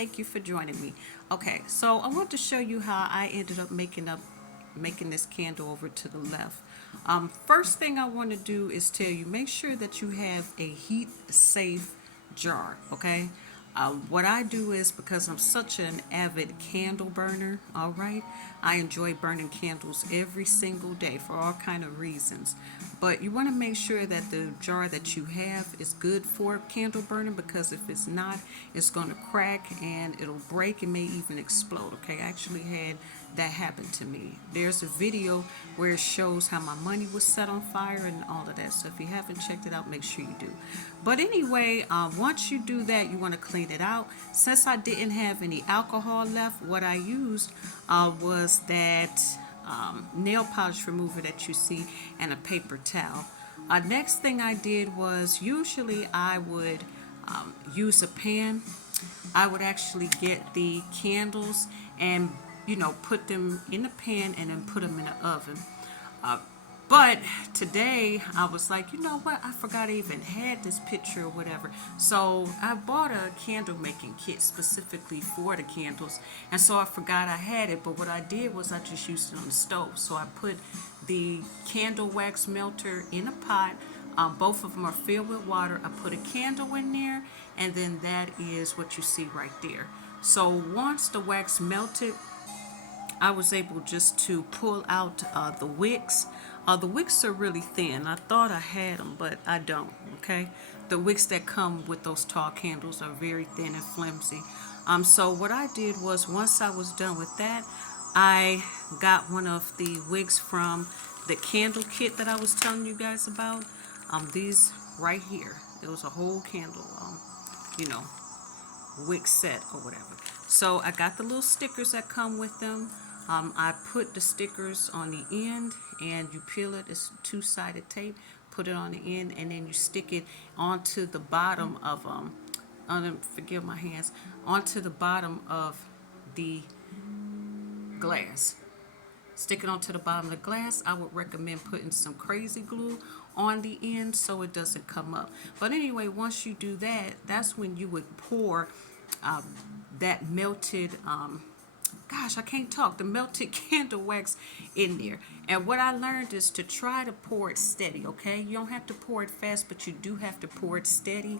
Thank you for joining me. Okay, so I want to show you how I ended up making this candle over to the left. First thing I want to do is tell you, make sure that you have a heat safe jar. Okay. What I do is, because I'm such an avid candle burner, all right, I enjoy burning candles every single day for all kind of reasons. But you want to make sure that the jar that you have is good for candle burning, because if it's not, it's going to crack and it'll break and may even explode. Okay, I actually had that happen to me. There's a video where it shows how my money was set on fire and all of that. So if you haven't checked it out, make sure you do. But anyway, once you do that, you want to clean it out. Since I didn't have any alcohol left, what I used was that nail polish remover that you see and a paper towel. Next thing I did was, usually I would use a pan. I would actually get the candles and put them in the pan and then put them in the oven. Uh, but today I was like, you know what? I forgot I even had this picture or whatever. So I bought a candle making kit specifically for the candles. And so I forgot I had it. But what I did was I just used it on the stove. So I put the candle wax melter in a pot. Both of them are filled with water. I put a candle in there, and then that is what you see right there. So once the wax melted, I was able just to pull out the wicks. The wicks are really thin. I thought I had them, but I don't. Okay, the wicks that come with those tall candles are very thin and flimsy. So what I did was, once I was done with that, I got one of the wicks from the candle kit that I was telling you guys about. These right here. It was a whole candle, you know, wick set or whatever. So I got the little stickers that come with them. I put the stickers on the end, and you peel it. It's two-sided tape. Put it on the end, and then you stick it onto the bottom of forgive my hands, onto the bottom of the glass. Stick it onto the bottom of the glass. I would recommend putting some crazy glue on the end so it doesn't come up. But anyway, once you do that, that's when you would pour um, that melted gosh, I can't talk, the melted candle wax in there. And what I learned is to try to pour it steady. Okay, you don't have to pour it fast, but you do have to pour it steady,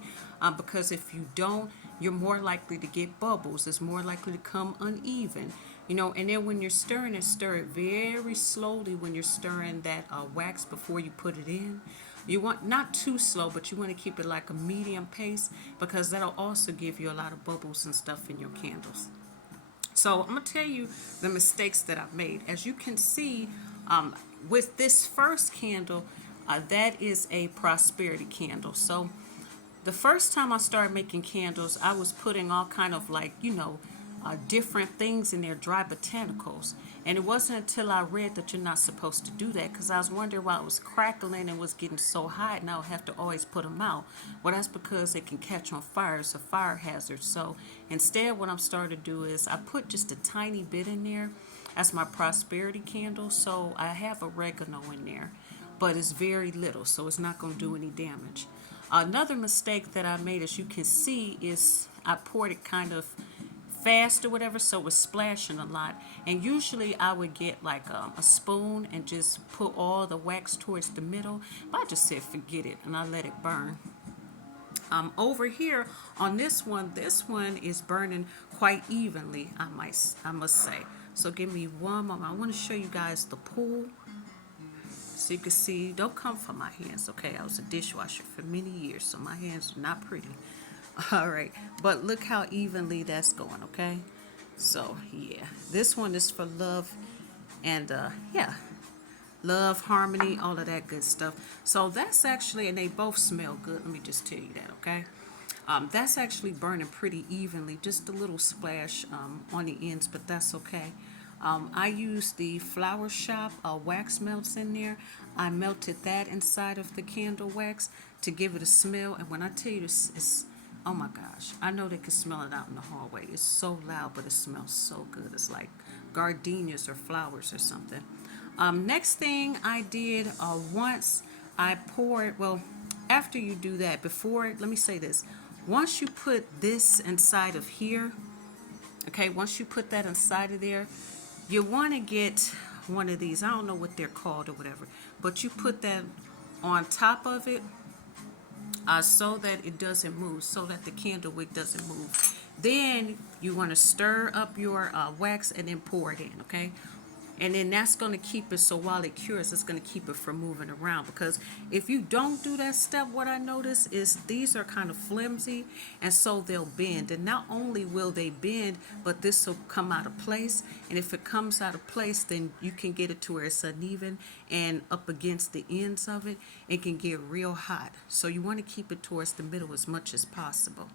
because if you don't, you're more likely to get bubbles. It's more likely to come uneven. And then when you're stirring it, stir it very slowly when you're stirring that wax before you put it in. You want not too slow, but you want to keep it like a medium pace, because that'll also give you a lot of bubbles and stuff in your candles. So I'm going to tell you the mistakes that I've made. As you can see, with this first candle, that is a prosperity candle. So the first time I started making candles, I was putting all kind of like, different things in there, dry botanicals. And it wasn't until I read that you're not supposed to do that, because I was wondering why it was crackling and was getting so hot, and I would have to always put them out. Well, that's because they can catch on fire. It's a fire hazard. So instead, what I'm starting to do is I put just a tiny bit in there as my prosperity candle. So I have oregano in there, but it's very little, so it's not going to do any damage. Another mistake that I made, as you can see, is I poured it kind of fast or whatever, so it was splashing a lot. And usually I would get like a spoon and just put all the wax towards the middle, but I just said forget it, and I let it burn. Over here on this one is burning quite evenly, I must say. So give me one moment. I want to show you guys the pool, so you can see. Don't come for my hands, okay? I was a dishwasher for many years, so my hands are not pretty. All right, but look how evenly that's going, okay? So yeah, this one is for love, and yeah, love, harmony, all of that good stuff. So that's actually, and they both smell good. Let me just tell you that, okay? That's actually burning pretty evenly, just a little splash on the ends, but that's okay. I used the Flower Shop wax melts in there. I melted that inside of the candle wax to give it a smell, and when I tell you this, it's oh my gosh, I know they can smell it out in the hallway. It's so loud, but it smells so good. It's like gardenias or flowers or something. Next thing I did, once I poured, well, after you do that, before, let me say this. Once you put this inside of here, Okay, once you put that inside of there, you want to get one of these. I don't know what they're called or whatever, but you put that on top of it so that it doesn't move, so that the candle wick doesn't move. Then you want to stir up your wax and then pour it in, okay? And then that's going to keep it, so while it cures, it's going to keep it from moving around. Because if you don't do that step, what I notice is these are kind of flimsy, and so they'll bend. And not only will they bend, but this will come out of place. And if it comes out of place, then you can get it to where it's uneven, and up against the ends of it, it can get real hot. So you want to keep it towards the middle as much as possible.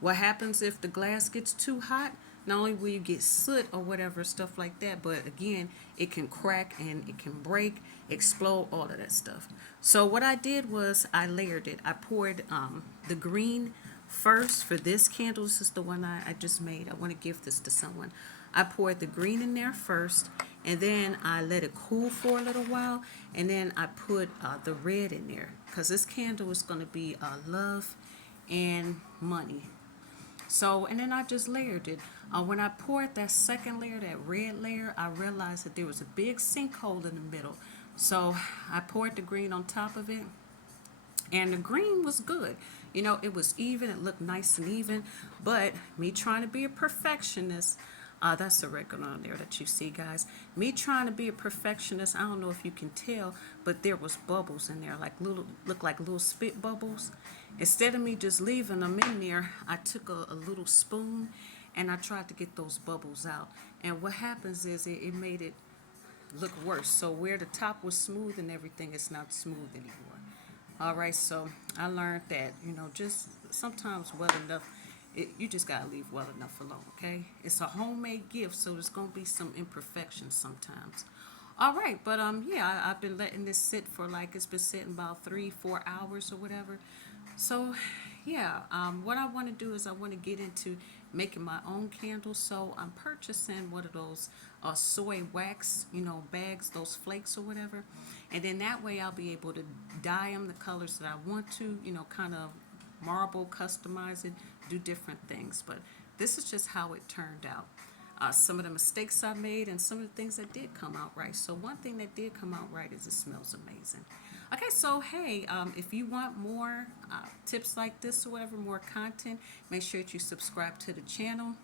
What happens if the glass gets too hot? Not only will you get soot or whatever, stuff like that, but again, it can crack and it can break, explode, all of that stuff. So what I did was I layered it. I poured the green first for this candle. This is the one I just made. I want to give this to someone. I poured the green in there first, and then I let it cool for a little while, and then I put the red in there, because this candle is going to be love and money. So, and then I just layered it. When I poured that second layer, that red layer, I realized that there was a big sinkhole in the middle. So I poured the green on top of it, and the green was good. You know, it was even, it looked nice and even, but me trying to be a perfectionist, that's a record on there that you see, guys. Me trying to be a perfectionist, I don't know if you can tell, but there was bubbles in there, like little, look like little spit bubbles. Instead of me just leaving them in there, I took a little spoon and I tried to get those bubbles out. And what happens is it made it look worse. So where the top was smooth and everything, it's not smooth anymore. All right, so I learned that, you know, just sometimes well enough, you just gotta leave well enough alone, okay? It's a homemade gift, so there's gonna be some imperfections sometimes. All right, but yeah, I've been letting this sit for like, it's been sitting about 3-4 hours or whatever. So yeah, what I want to do is I want to get into making my own candles. So I'm purchasing one of those soy wax, you know, bags, those flakes or whatever, and then that way I'll be able to dye them the colors that I want to, you know, kind of marble, customize it, do different things. But this is just how it turned out. Some of the mistakes I made and some of the things that did come out right. So one thing that did come out right is it smells amazing. Okay, so hey, if you want more tips like this or whatever, more content, make sure that you subscribe to the channel.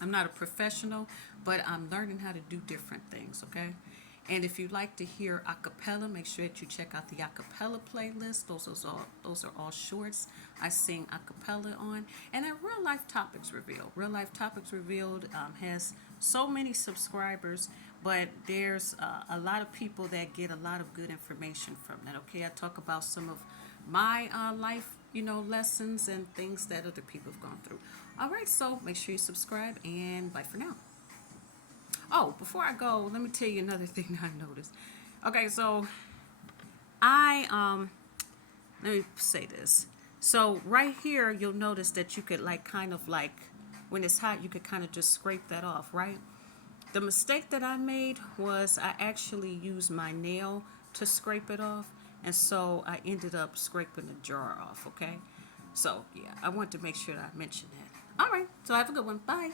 I'm not a professional, but I'm learning how to do different things, okay? And if you like to hear a cappella, make sure that you check out the a cappella playlist. Those are all shorts I sing a cappella on. And then Real Life Topics Revealed. Real Life Topics Revealed has so many subscribers, but there's a lot of people that get a lot of good information from that, okay? I talk about some of my life, you know, lessons and things that other people have gone through. All right, so make sure you subscribe, and bye for now. Oh, before I go, let me tell you another thing I noticed. Okay, so I let me say this. So right here, you'll notice that you could like kind of like when it's hot, you could kind of just scrape that off, right? The mistake that I made was I actually used my nail to scrape it off, and so I ended up scraping the jar off, okay? So yeah, I want to make sure that I mention that. All right, so have a good one. Bye.